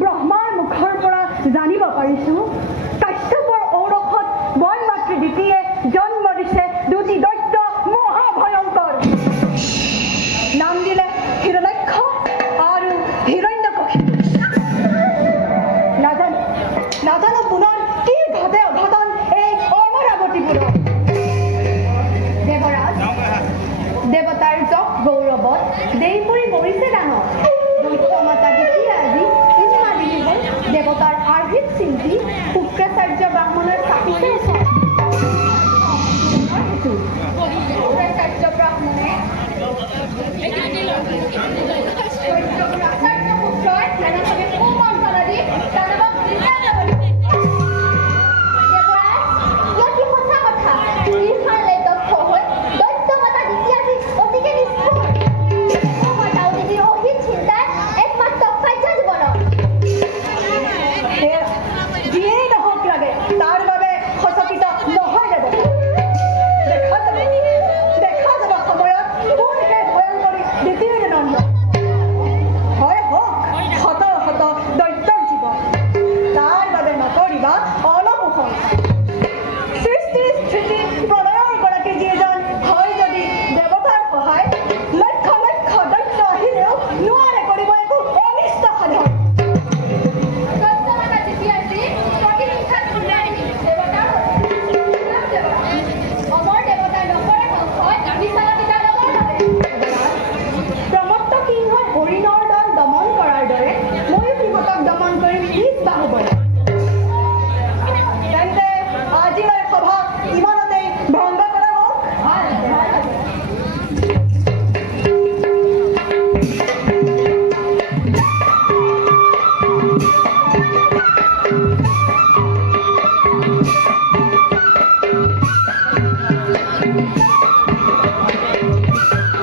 ব্ৰহ্মাৰ মুখৰ পৰা জানিব পাৰিছো কাশ্যপৰ ঔৰসত বনমাতৃ দিতিয়ে জন্ম দিছে দুটি দৈত্য মহাভয়ংকৰ নাম দিলে হিৰণ্যাক্ষ আৰু হিৰণ্যকশিপু নাজানো পুনৰ কি ঘটে অঘটন এই অমৰাৱতীপুৰত দেৱৰাজ দেৱতাৰ যশ গৌৰৱত দেইপুৰি মৰিছে ডাঙৰ দৈত্য মাতা দেখি আজি দেৱতাৰ আৰ্হিত চিন্তি শুক্ৰাচাৰ্য ব্ৰাহ্মণৰ চাপিছে শুক্ৰাচাৰ্য ব্ৰাহ্মণে দমন কৰাৰ দৰে ময়ো সিহঁতক দমন কৰিম নিজ বাহুবলে